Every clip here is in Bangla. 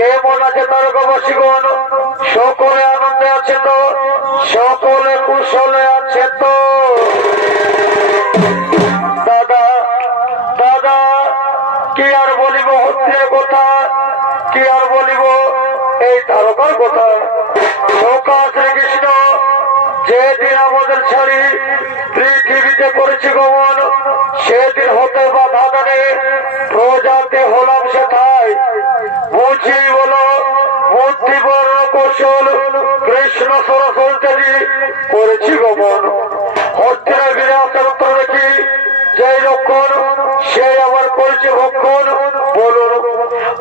কেমন আছে তারকাবাসীগণ? সকলে আনন্দে আছে তো? সকলে কুশলে আছে তো? দাদা দাদা কি আর বলিব হচ্ছে কথা, কি আর বলিব এই তারকার কথা। সখা শ্রীকৃষ্ণ যেদিন আমাদের ছাড়ি পৃথিবীতে করেছি গমন, সেদিন হতে বা দাদানে প্রজাতি হলাম সেথায়। বুঝি বলো বুদ্ধিবর্ণ কৌশল কৃষ্ণ সরস্বতী করেছি গমন। হচ্ছে ফিরে আসার উত্তর দেখি যে লক্ষণ, সে আবার করেছে ভক্ষণ। বলুন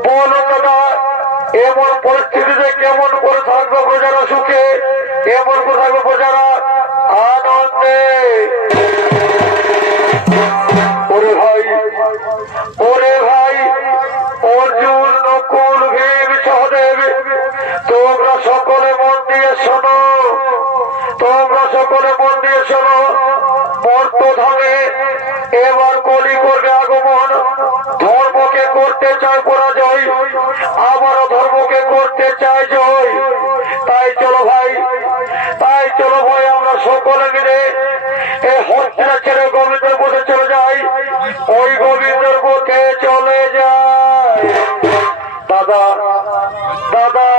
বলুন দাদা, এমন পরিস্থিতিতে কেমন করে থাকবে প্রজারা সুখে, এমন করে থাকবে প্রজারা আনন্দে? ওরে ভাই ওরে ভাই, অর্জুন নকুল ভীম সহদেব, তোমরা সকলে মন দিয়ে শোনো, তোমরা সকলে মন দিয়ে শোনো। মর্তধামে এবার কলি করবে আগমন। ধর্মকে করতে চায় পরাজয়, আবারও ধর্মকে করতে চায় জয়। তাই চলো ভাই, তাই চলো ভাই, আমরা সকলে মিলে এই হত্যা ছেড়ে গোবিন্দের পথে চলে যাই, ওই গোবিন্দের পথে চলে যায়। দাদা দাদা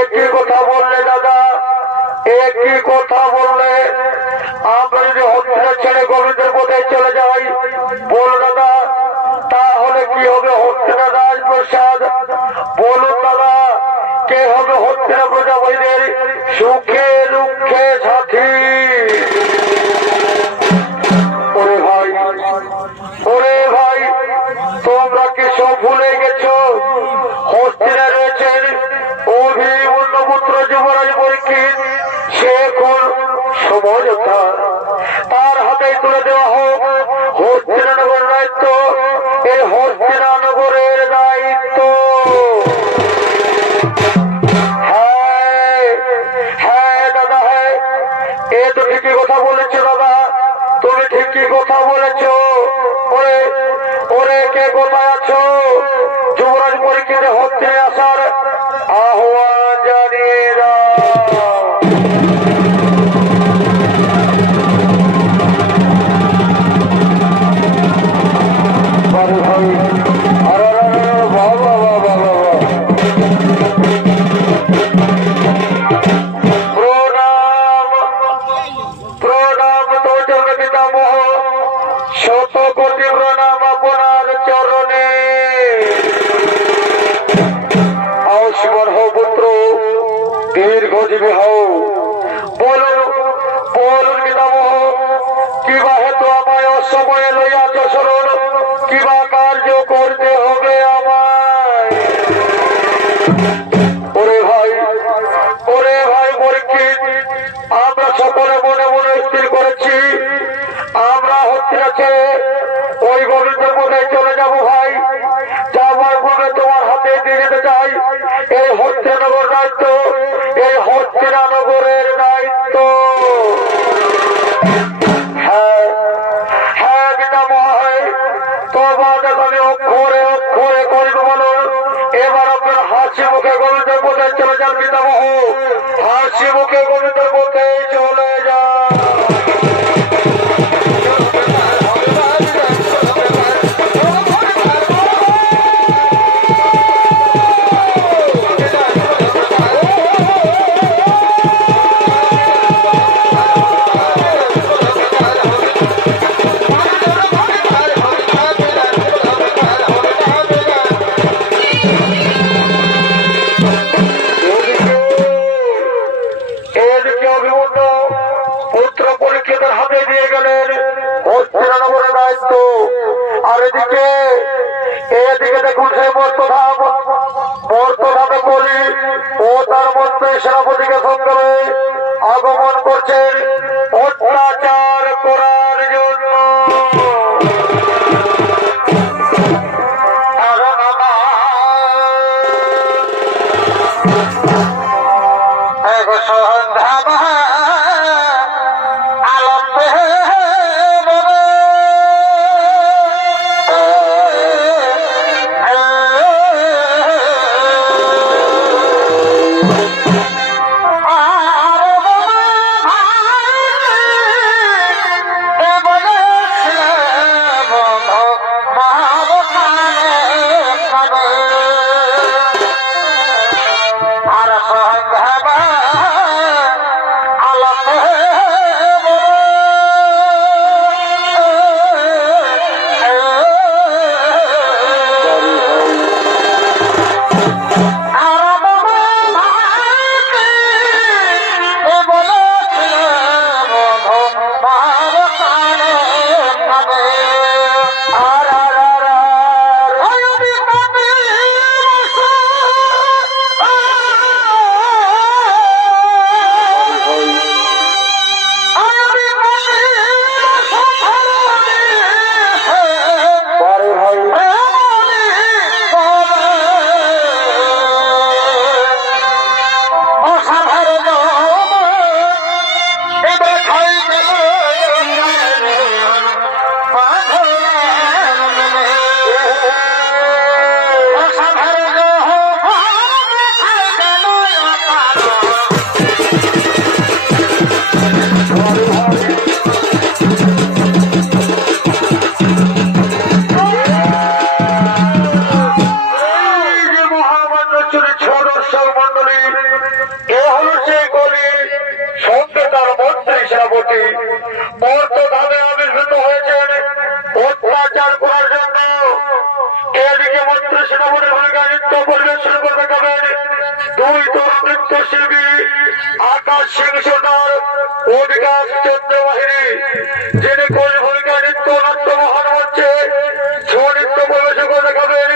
একই কথা বললে, দাদা একই কথা বললে। আমরা যদি হত্যা ছেড়ে গোবিন্দের পথে চলে যাই, বল দাদা, তাহলে কি হবে হত্যা রাজপ্রসাদ? বলুন দাদা, কে হবে হত্যা প্রজাপতিদের সুখে দুঃখে সাথী? ওরে ভাই ওরে ভাই, তোমরা কি সব ভুলে গেছো? হস্তিরা রয়েছেন অভিমন্য পুত্র যুবরাজ পরীক্ষিত, সে এখন সমঝোতা। তার হাতে তুলে দেওয়া হোক হস্তিনানগরের দায়িত্ব, এই হস্তিনানগরের দায়িত্ব। হ্যাঁ হ্যাঁ দাদা, হ্যাঁ এ তো ঠিকই কথা বলেছো দাদা, তুমি ঠিকই কথা বলেছো। ওরে ওরে, কে কোথায় আছো? যুবরাজ পরীক্ষিতে হচ্ছে আসার আহ্বান জানিয়ে দাও। দীর্ঘজীবী হও। বলুন বলুন পিতামহ, কিবা হেতু আমায় অসময়ে লইয়াছ শরণ, কিবা কার্য করতে হবে আমায়? ওরে ভাই পরীক্ষিত, আমরা সকলে মনে মনে স্থির করেছি, আমরা হচ্ছে ওই গোবিন্দের পথে চলে যাব ভাই। যাবার পূর্বে তোমার হাতে দিয়ে যেতে চাই এই হস্তিনানগর দায়িত্ব, এই হস্তিনানগরের দায়িত্ব। হ্যাঁ হ্যাঁ পিতামহ, তোমার আমি অক্ষরে অক্ষরে করিব বলুন। এবার আপনার হাসি মুখে গোবিন্দের পথে চলে যান পিতামহ, হাসি মুখে গোবিন্দের পথে চলে যান। এদিকে মন্ত্রী সেনাপতির ভূমিকা নৃত্য পরিবেশন করে দেখাবেন দুই তরুণ নৃত্যশিল্পী আকাশ সিং সোনার অধিকার চন্দ্র বাহিনী, যিনি কোন ভূমিকা নৃত্য নাট্য মহান মঞ্চে নৃত্য পরিবেশন করে দেখাবেন।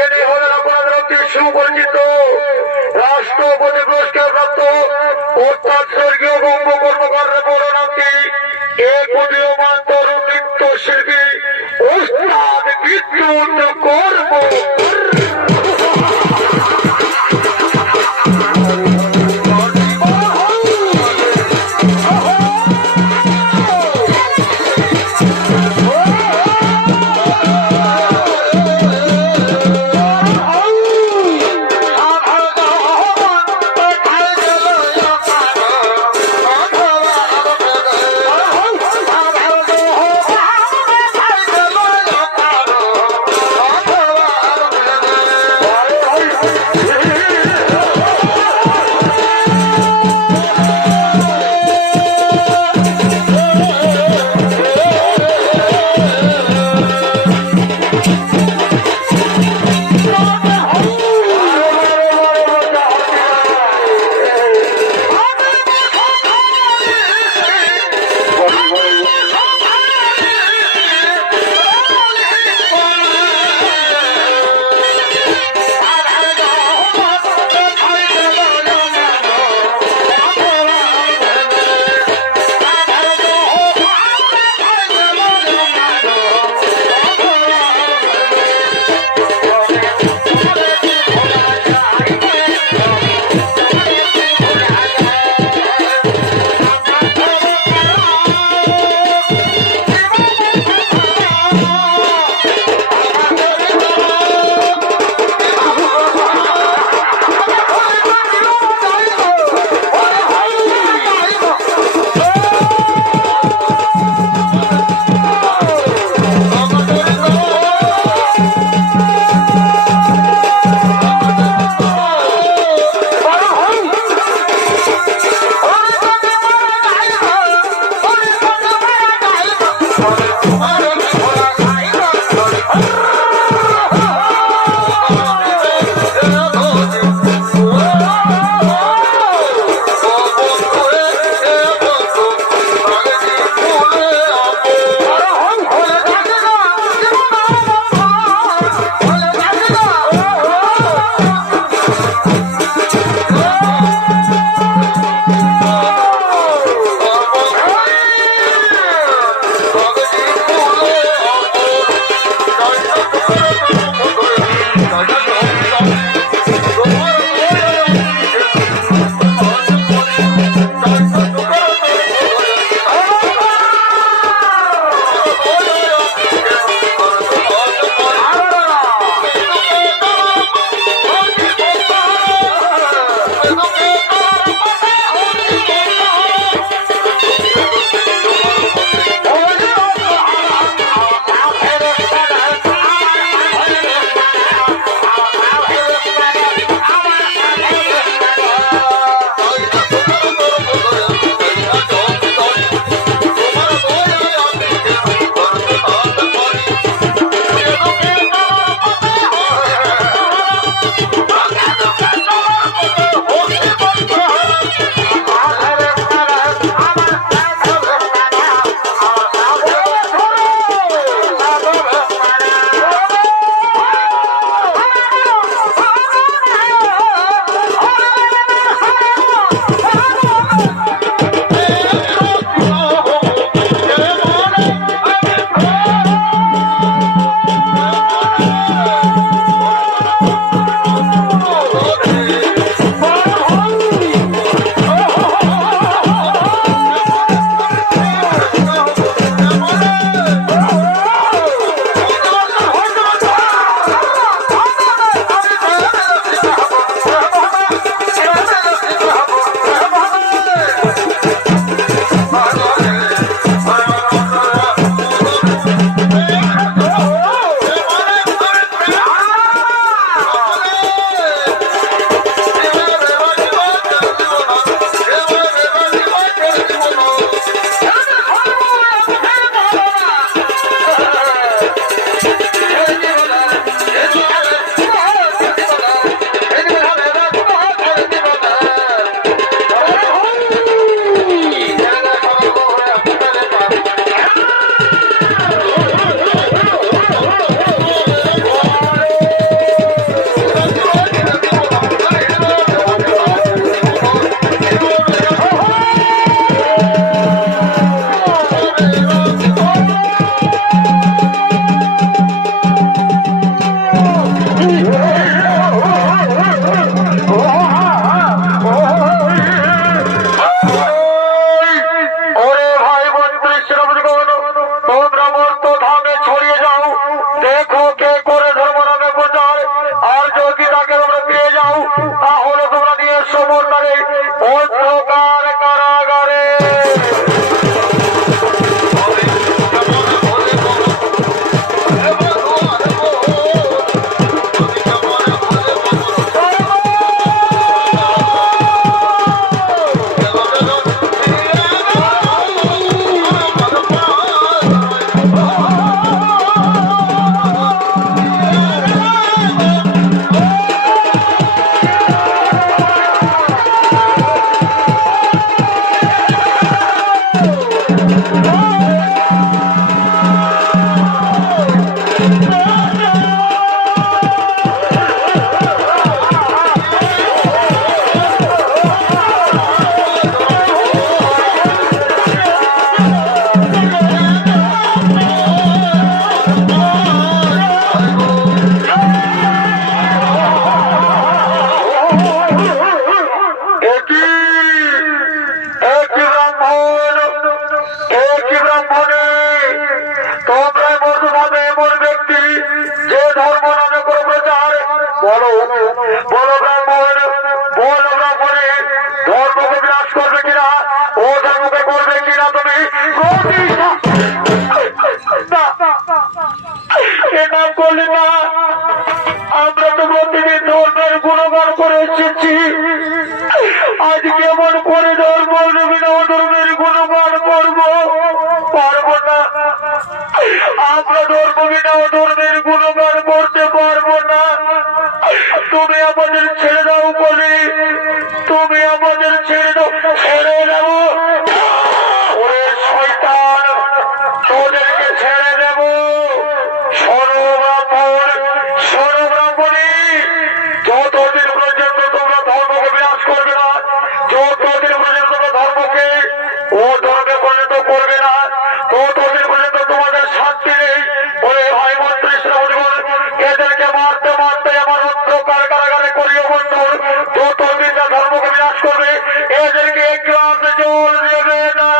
এনে হলেন আপনাদের অতি সুপরিচিত রাষ্ট্রপতি পুরস্কার প্রাপ্ত অর্থাৎ স্বর্গীয় বঙ্গ কর্মকারের বড় নামটি এক উদীয়মান তরুণ নৃত্যশিল্পী ওস্তাদ বিদ্যুৎ কর্ম। বলো বলো ব্রাহ্মণ, বলো ব্রাহ্মণে ধর্মকে বিনাশ করবে কিনা, ও ধর্মকে করবে কিনা তুমি? এটা বলি না, আমরা তো প্রতিদিন ধর্মের গুণগান করে এসেছি, আজ কেমন করে ধর্ম ধর্মের গুণগান করবো? পারবো না, আমরা ধর্ম বিনা ধর্মের গুণগান করতে পারবো না। তুমি আমাদের ছেড়ে দাও বলি, তুমি আমাদের ছেড়ে দাও, ছেড়ে দেবো। ওরে শয়তান, তোদেরকে ছেড়ে দেবো। শোনো ব্রাহ্মণ, শোনো ব্রাহ্মণী, যতদিন পর্যন্ত তোমরা ধর্মকে বিনাশ করবে না, যতদিন পর্যন্ত তোমরা ধর্মকে ও ধর্মে পরিণত করবে না, ততদিন পর্যন্ত তোমাদের শান্তি নেই। ওরে ভাই মন্ত্রী শ্রবণ, এদেরকে মারতে মারতে আমার অন্ধকার কারাগারে করিও বন্ধু। যতদিন না ধর্মকে বিনাশ করবে, এদেরকে এক গ্লাস জল দেবে না।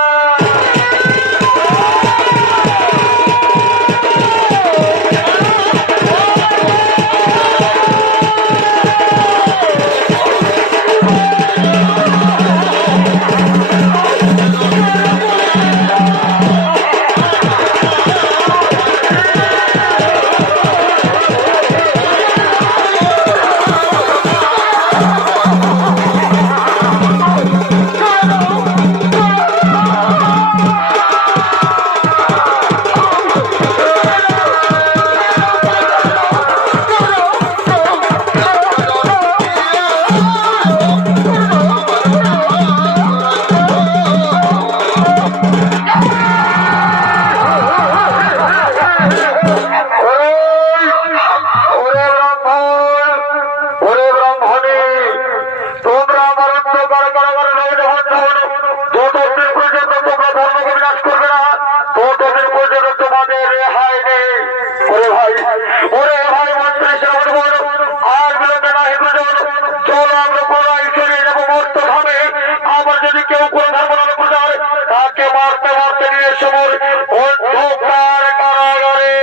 তাকে মারতে মারতে নিয়ে সময় অন্ধকার কারাগারে।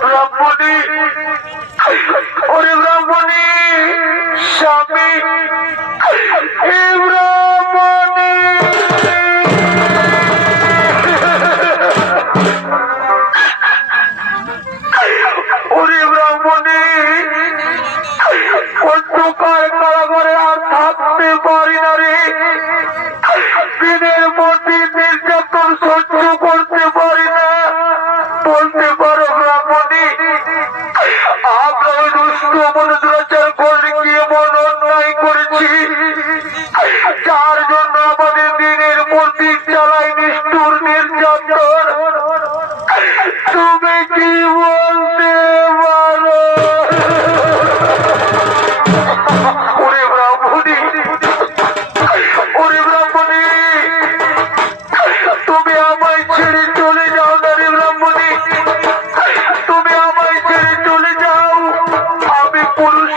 ব্রাহ্মণী, ওরে ব্রাহ্মণী, স্বামী ব্রাহ্মণী, ওরে ব্রাহ্মণী, অন্ধকার কারাগারে আর থাকতে পারি না রে। দিনের পর দিন নির্যাতন সহ্য করতে পারি না। বলতে পারো ব্রাহ্মণী, আমরা ওই দুষ্ট মনুষ্যাচার করে কি এমন অন্যায় করেছি, যার জন্য আমাদের দিনের পর দিন চালাই নিষ্ঠুর নির্যাতন? তুমি কি বলতে পারো? ওরে ব্রাহ্মণী, ওরে ব্রাহ্মণী, তুমি আমায় ছেড়ে চলে যাও না রে ব্রাহ্মণী, তুমি আমায় ছেড়ে চলে যাও। আমি পুরুষ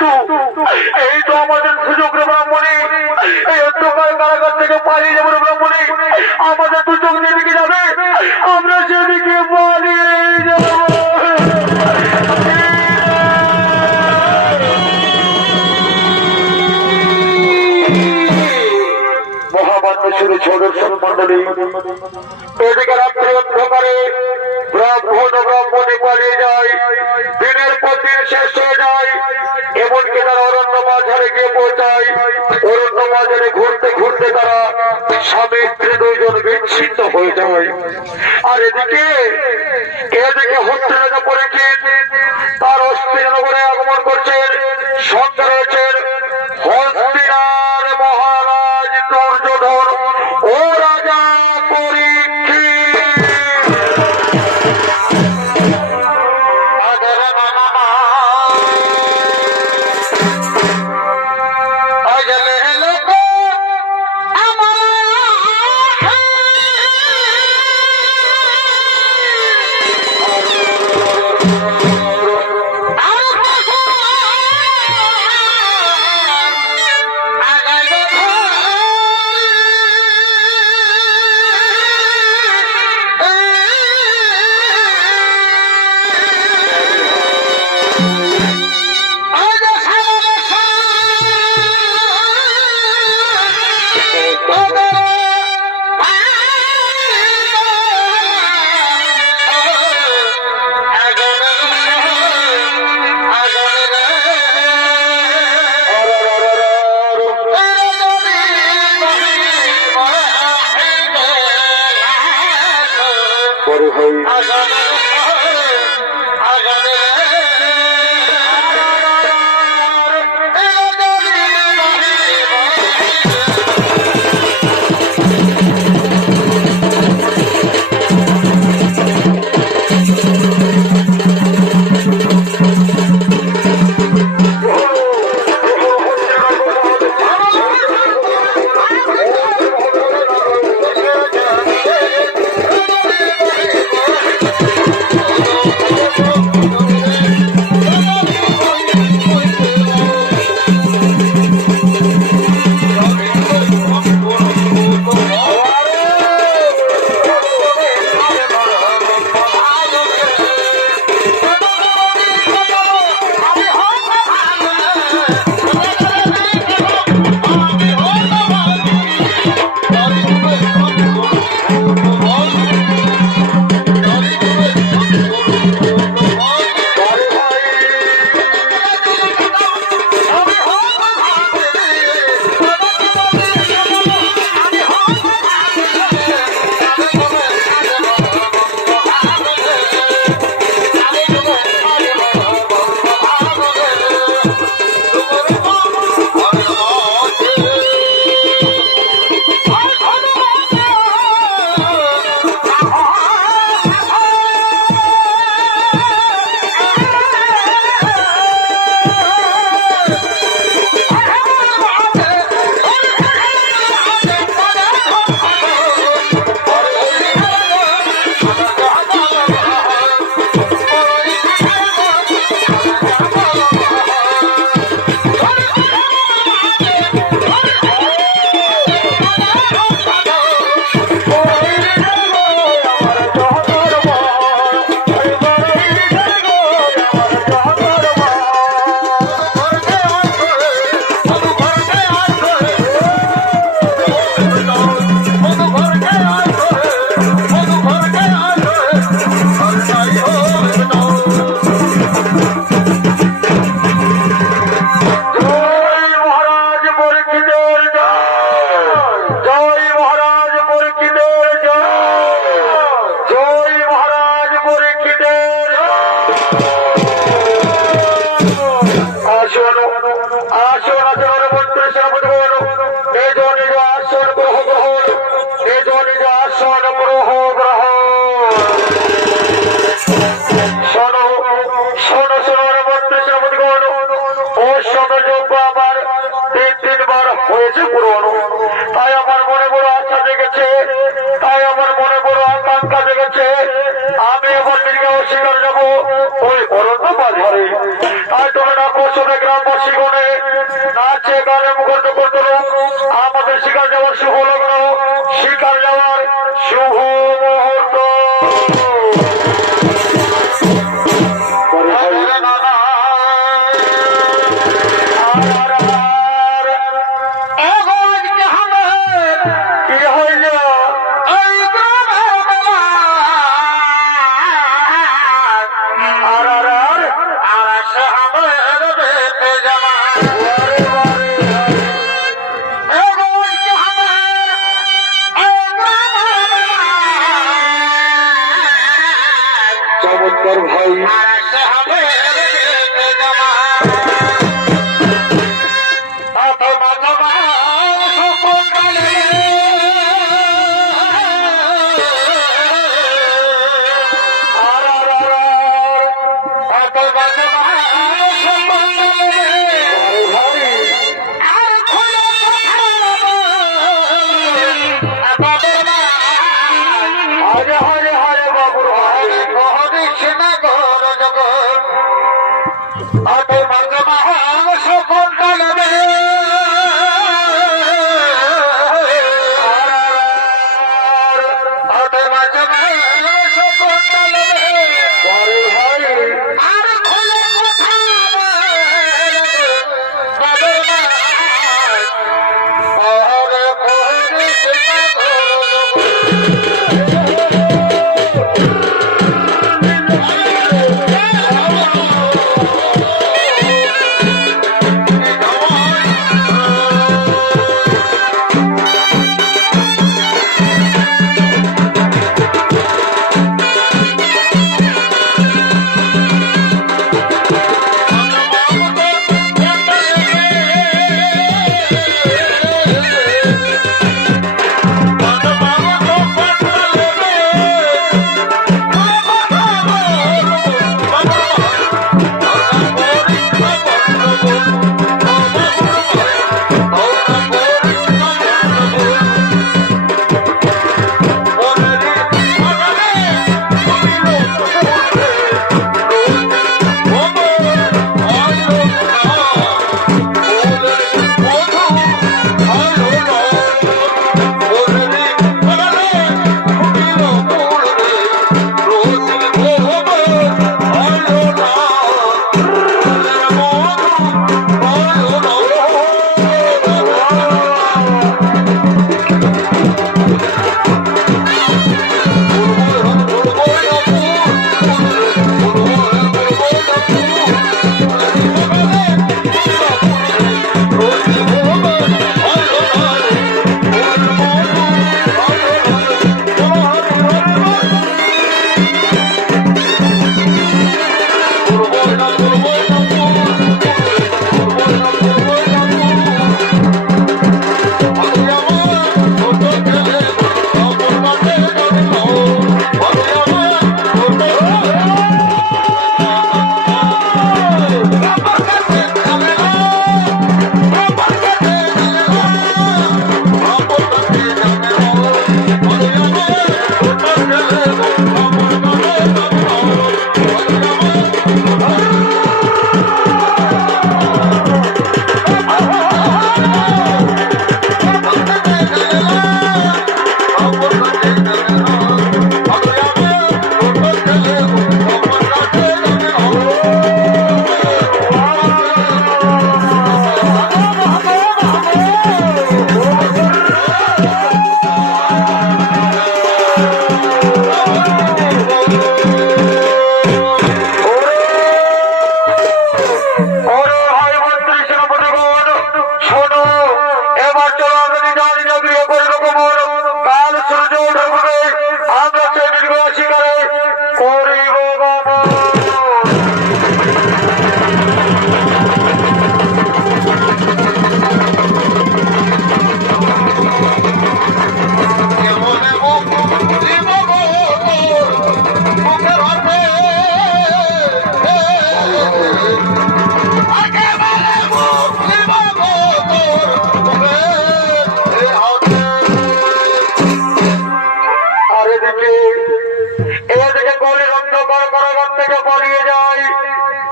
কিন্তু এই তো আমাদের সুযোগ রে ব্রাহ্মণী, এই অন্ধকার কারাগার থেকে পালিয়ে যাবো ব্রাহ্মণী, আমাদের দু চোখ যেদিকে যাবে আমরা সেদিকে পালিয়ে যাবো। মহামান্যেশ্বরী সদস্য মন্ডলী, এদিকে রাত্রে অন্ধকারে ব্রাহ্মণ ও ব্রাহ্মণী পালিয়ে যায়, দিনের পর দিন শেষ হয়ে যায়, এমনকি তারা অরণ্য বাজারে গিয়ে পৌঁছায়। অরণ্য বাজারে ঘুরতে ঘুরতে তারা স্বামী স্ত্রী দুইজন বিচ্ছিন্ন হয়ে যায়। আর এদিকে হস্তিরাজা পরীক্ষিত তার হস্তিনগরে আগমন করছেন, সন্ধ্যা রয়েছেন হস্তিনার মহারাজ দুর্যোধন ও রাজা পরীক্ষিত। ওই অরণ্য বাজারে আর তোমরা গ্রামবাসী নাচে গানে মুখরিত করতে আমাদের শিকার যাওয়ার শুভ লগ্ন, শিকার যাওয়ার শুভ মুহূর্ত। ভাই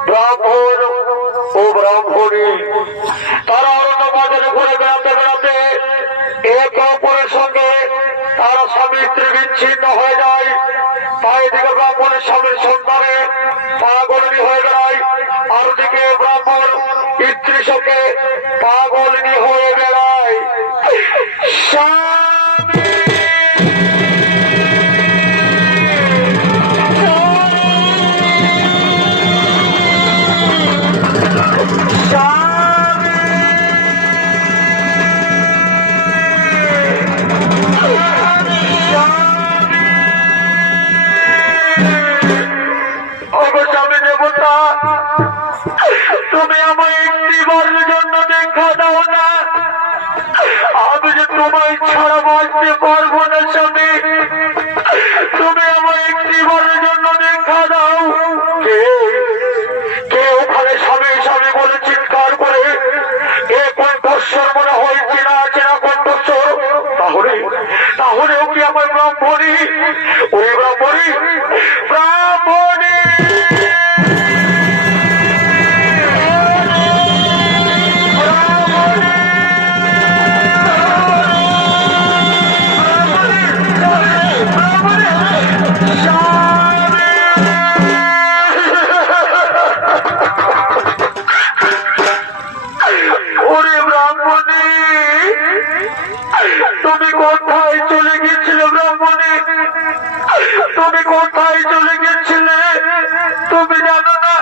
ব্রাহ্মণ ও ব্রাহ্মণী তারা স্ত্রী বিচ্ছিন্ন হয়ে যায়, তাই দিকে ব্রাহ্মণের স্বামীর সন্তানে পাগলনি হয়ে বেড়ায়, আর দিকে ব্রাহ্মণ স্ত্রী শোকে পাগলনি হয়ে বেড়ায়। তুমি আমায় একটি বারের জন্য দেখা দাও না, আমি যে তোমায় ছাড়া বাঁচতে পারবো না স্বামী। তুমি আমায় একটি বারের জন্য দেখা দাও। কে ওখানে স্বামী স্বামী বলে চিৎকার করে? কে কণ্ঠস্বর মনে হয় চেনা চেনা কণ্ঠস্বর? তাহলেও কি আমার ব্রাহ্মণী? ওই ব্রাহ্মণী, ব্রাহ্মণী তুমি কোথায় চলে গেছিলে ব্রাহ্মণী? তুমি কোথায় চলে গেছিলে? তুমি জানো না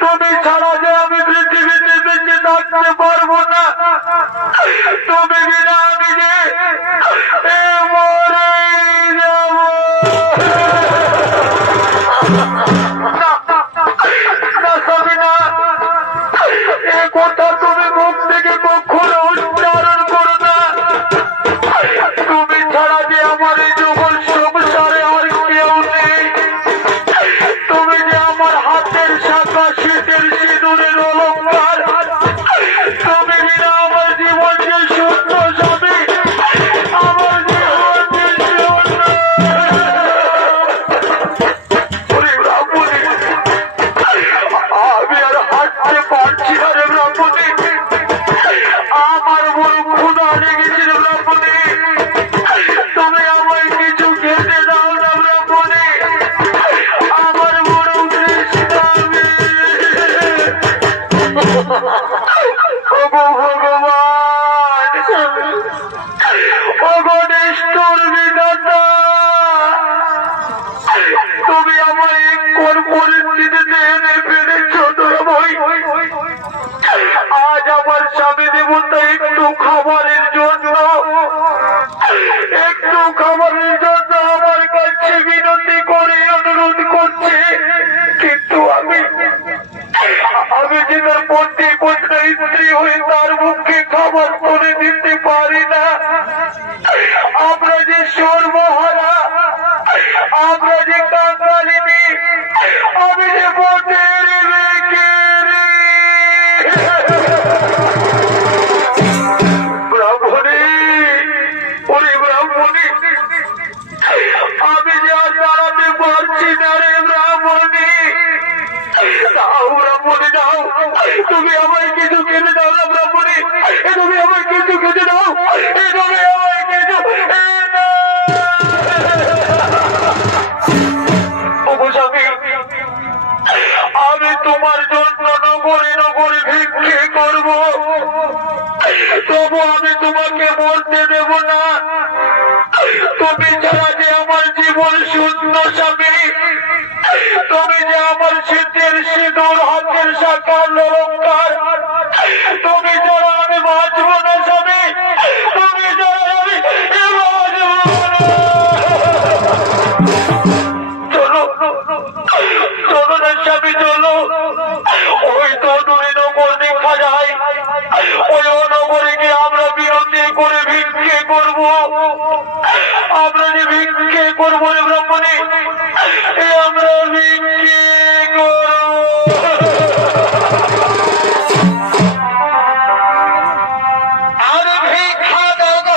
তুমি ছাড়া যে আমি পৃথিবীতে বেঁচে থাকতে পারবো না। তুমি বিনা আমি যে মরে যাব। না স্বামী না, এ কথা তুমি মুখ থেকে কখনো উচ্চারণ করো না। তুমি ছাড়া যে আমার এই যুগল সংসারে আর কেউ নেই। তুমি যে আমার হাতের শাখা, শীতের সিঁদুরের অলঙ্কার। তুমি বিনা আমার জীবন যে শূন্য স্বামী, আমার জীবন যে শূন্য। আমি আর হাঁটতে পারছি না রে ব্রাহ্মণী, আমার বড় ক্ষুধা লেগেছে রে ব্রাহ্মণী। তুমি আমায় কিছু খেতে দাও না ব্রাহ্মণী, আমার বড় তৃষ্ণা। ওগো ভগবান, ওগো নিষ্ঠুর বিধাতা, তুমি আমায় কোন পরিস্থিতিতে এনে ফেলেছ দয়াময়। আজ আমার স্বামী দেবতা একটু খাবারের জন্য আমার কাছে বিনতি করে অনুরোধ করছে, কিন্তু আমি যে তার পত্নী পত্নী স্ত্রী হয়ে তার মুখে খাবার তুলে দিতে পারি না। আমরা যে সর্বহারা, আমরা যে কাঙ্গালিনী, আমি যে পথের ভিখারি। ব্রাহ্মণী, ওরে ব্রাহ্মণী, আমি যে আর দাঁড়াতে পারছি না রে ব্রাহ্মণী। দাও ব্রাহ্মণী দাও, তুমি আমায় কিছু খেতে দাও না ব্রাহ্মণী, তুমি আমায় কিছু খেতে দাও, তুমি আমায় কিছু। আমি তোমার জন্য নগরে নগরে ভিক্ষে করব, তবু আমি তোমাকে মরতে দেব না। তুমি ছাড়া যে আমার জীবন শূন্য স্বামী, তুমি যে আমার শীতের সিঁদুর, হাতের শাখা, অলঙ্কার, তুমি ছাড়া আমি বাঁচব না স্বামী, তুমি ছাড়া আমি বাঁচব না। চলো চলো না স্বামী, চলো। ওই তো দূরে নগর দেখা যায়, ওই নগরে গিয়ে আমরা বিরতি করে ভিক্ষে করব। আমরা যে ভিক্ষে করবো রে ব্রাহ্মণী, আমরা ভিক্ষে করব। আর ভিক্ষা দেব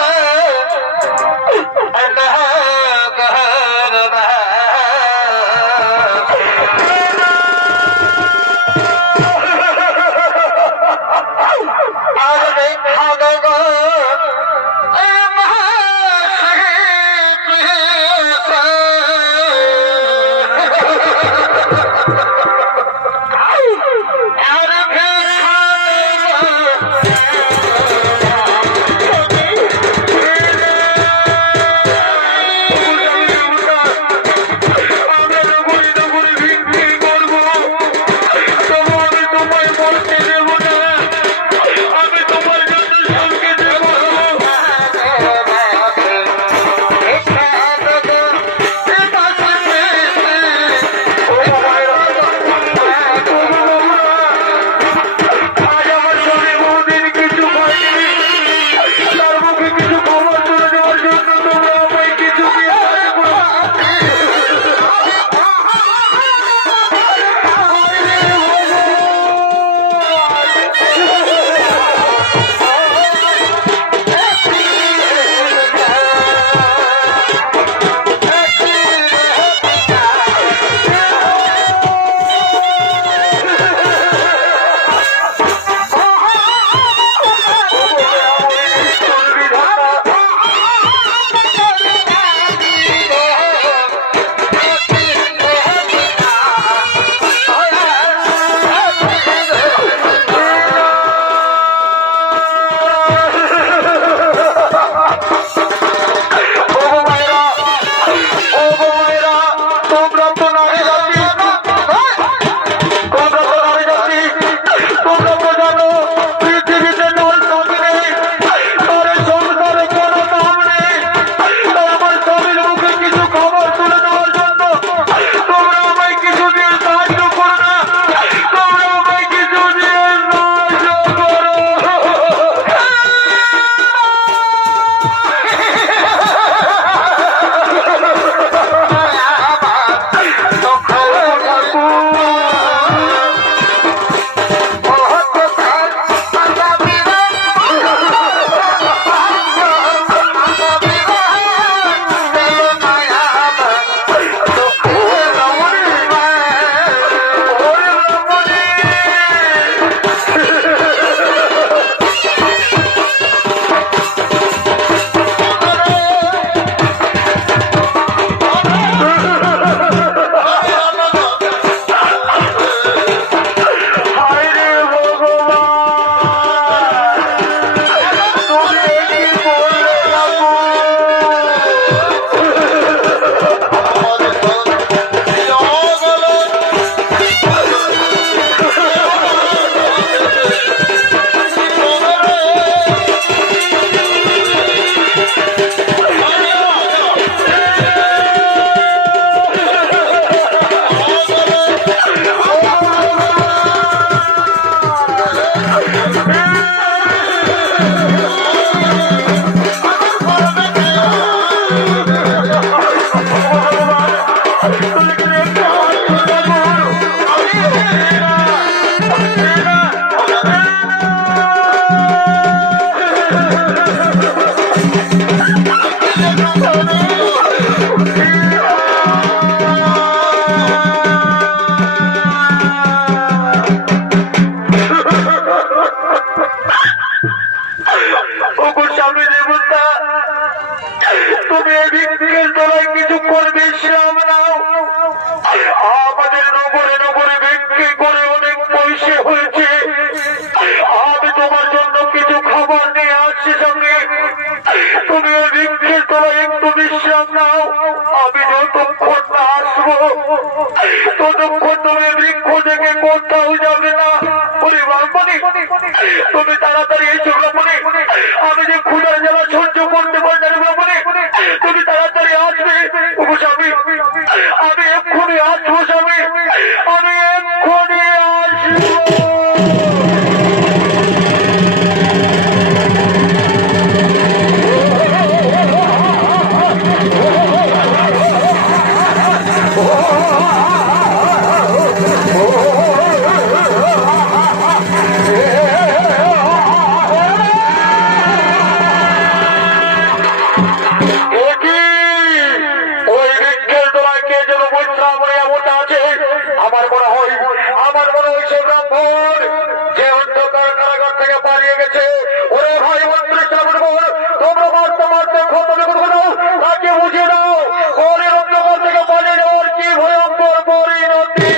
ততক্ষণ তুমি বৃক্ষ থেকে কোথাও যাবে না। বলি ব্রাহ্মণী, তুমি তাড়াতাড়ি এসো ব্রাহ্মণী, আমি যে ক্ষুধার জ্বালা সহ্য করতে পারি না ব্রাহ্মণী, তুমি তাড়াতাড়ি আসবে। ওগো স্বামী, আমি এক্ষুনি আসবো স্বামী, আমি এক্ষুনি আসবো। বুঝে দাও, ওরে অন্ধকার থেকে বলে যাওয়ার কি ভয়ঙ্কর পরিণতি।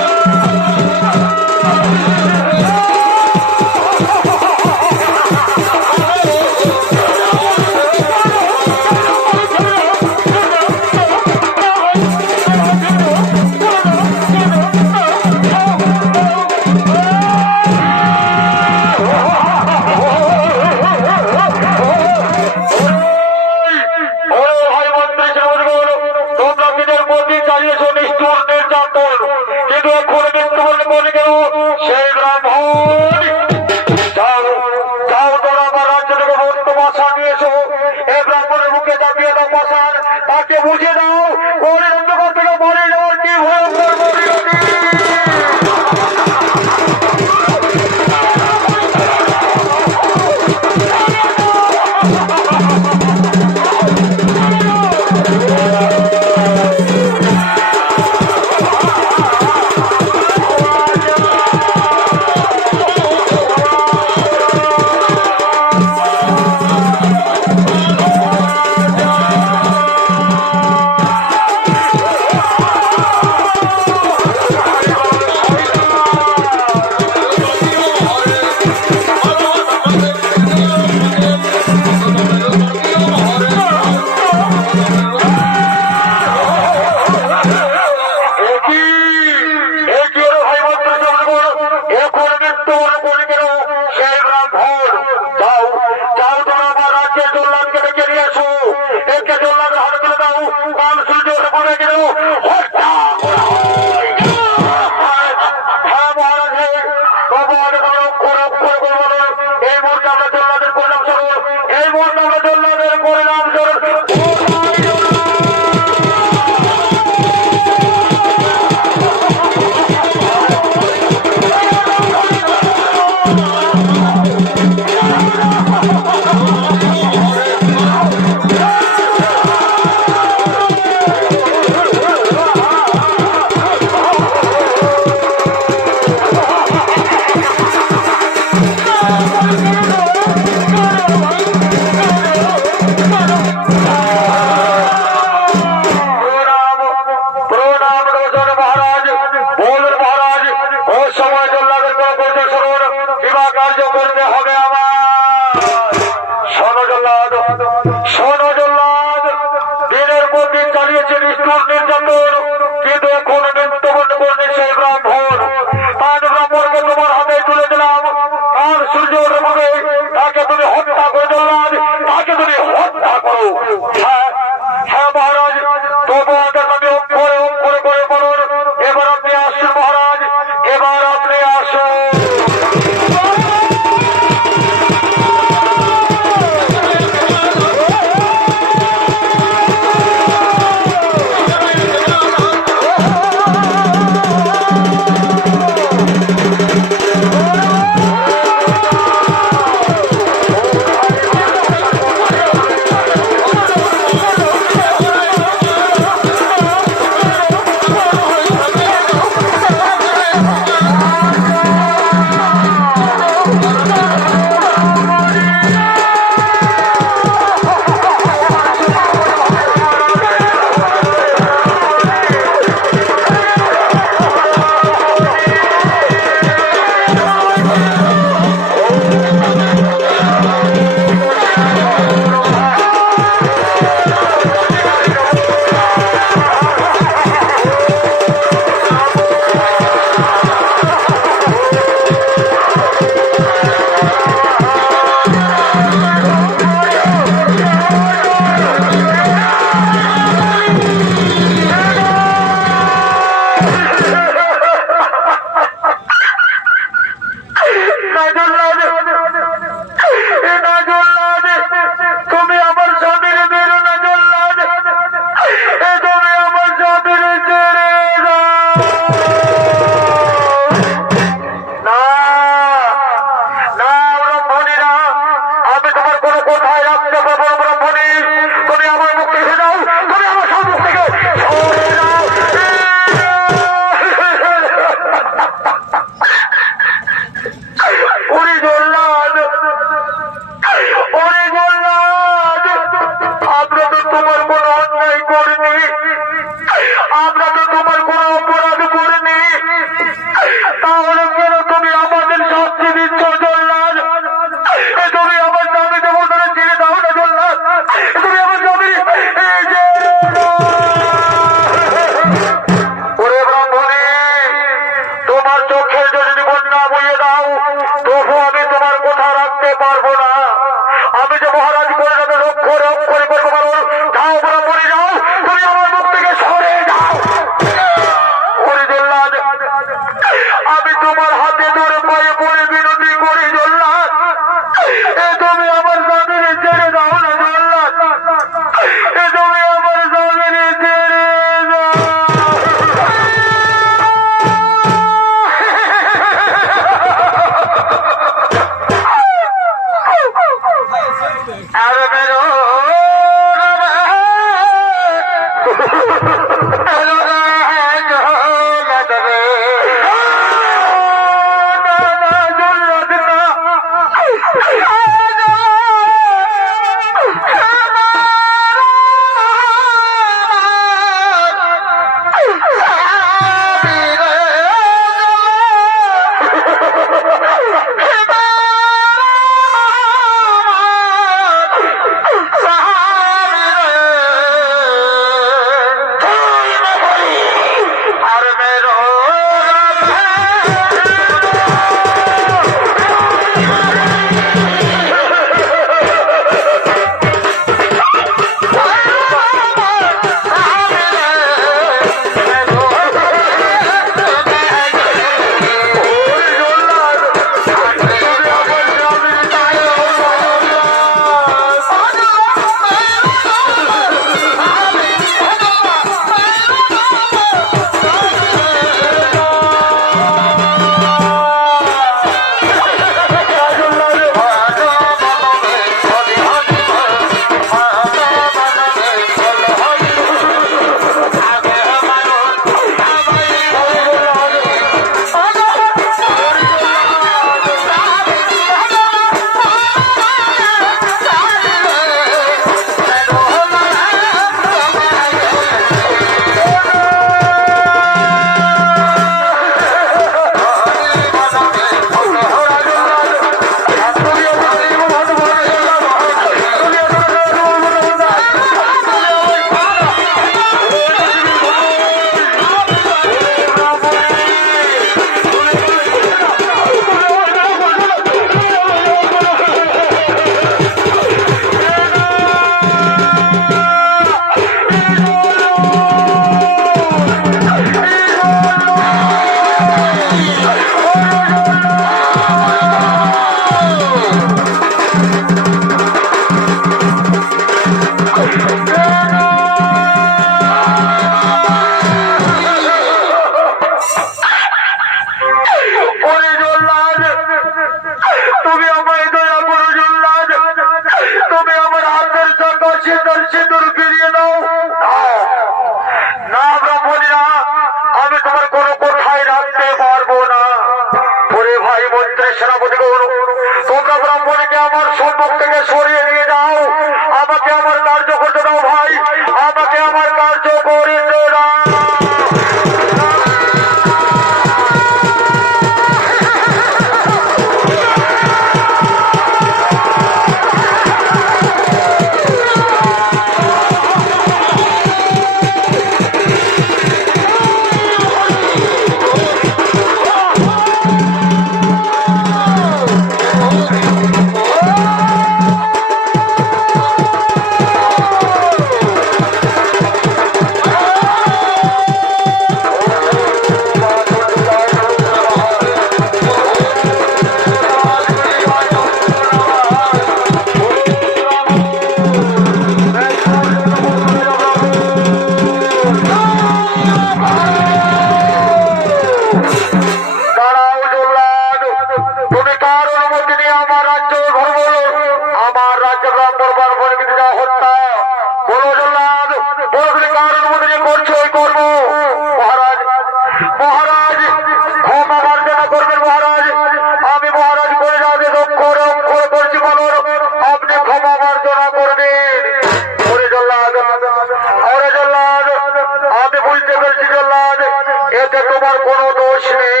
এতে তোমার কোনো দোষ নেই।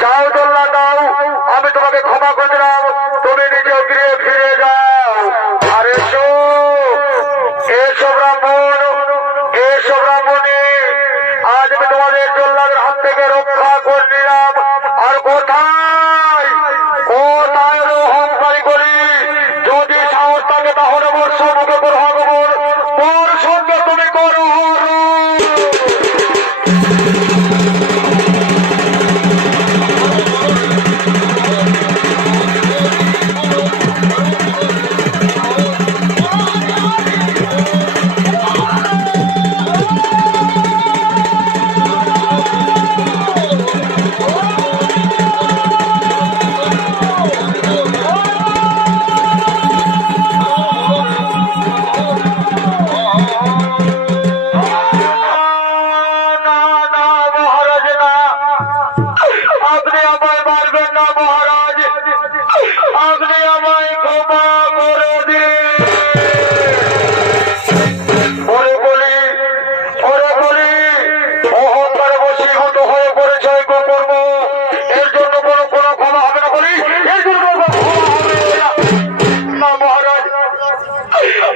যাও জল্লা দাও, আমি তোমাকে ক্ষমা করে দিলাম, তুমি নিজেও গৃহে ফিরে যাও। আর এসো, এসো ব্রাহ্মণ, এসো ব্রাহ্মণী, আজ আমি তোমাদের জল্লাদের হাত থেকে রক্ষা করে নিলাম। আর কোথায় কোথায় অহংকারী করি, যদি সাহস থাকে তাহলে মোর সম্মুখে গ্রহণ, মোর সঙ্গে তুমি করো।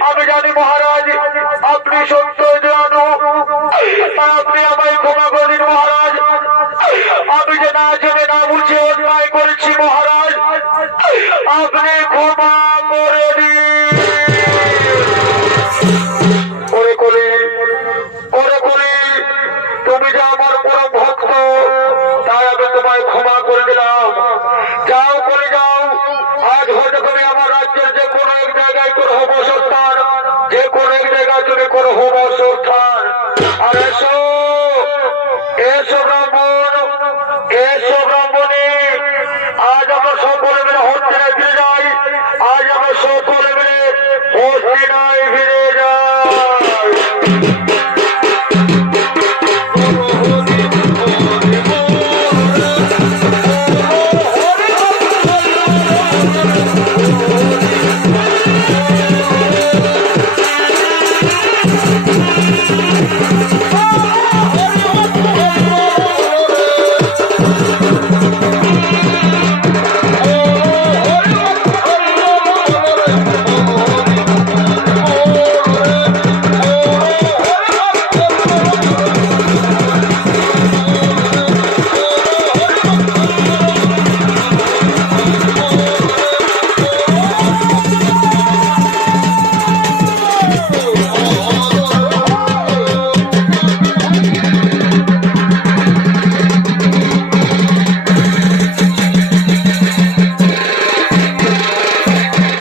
আমি জানি মহারাজ আপনি সত্য জানো, আপনি আমায় ক্ষমা করে দিন মহারাজ। আমি যে না জেনে না বুঝে অন্যায় করেছি মহারাজ, আপনি ক্ষমা করে দিন। ওরে কলি, ওরে কলি, তুমি যে আমার পরম ভক্ত, তাই আমি তোমায় ক্ষমা করে দিলাম। যাও করে যাও, আজ হতে পারে আমার রাজ্যের যে কোনো এক জায়গায় করো বসস্থান, যে কোনো এক জায়গায় তুমি করো বসত।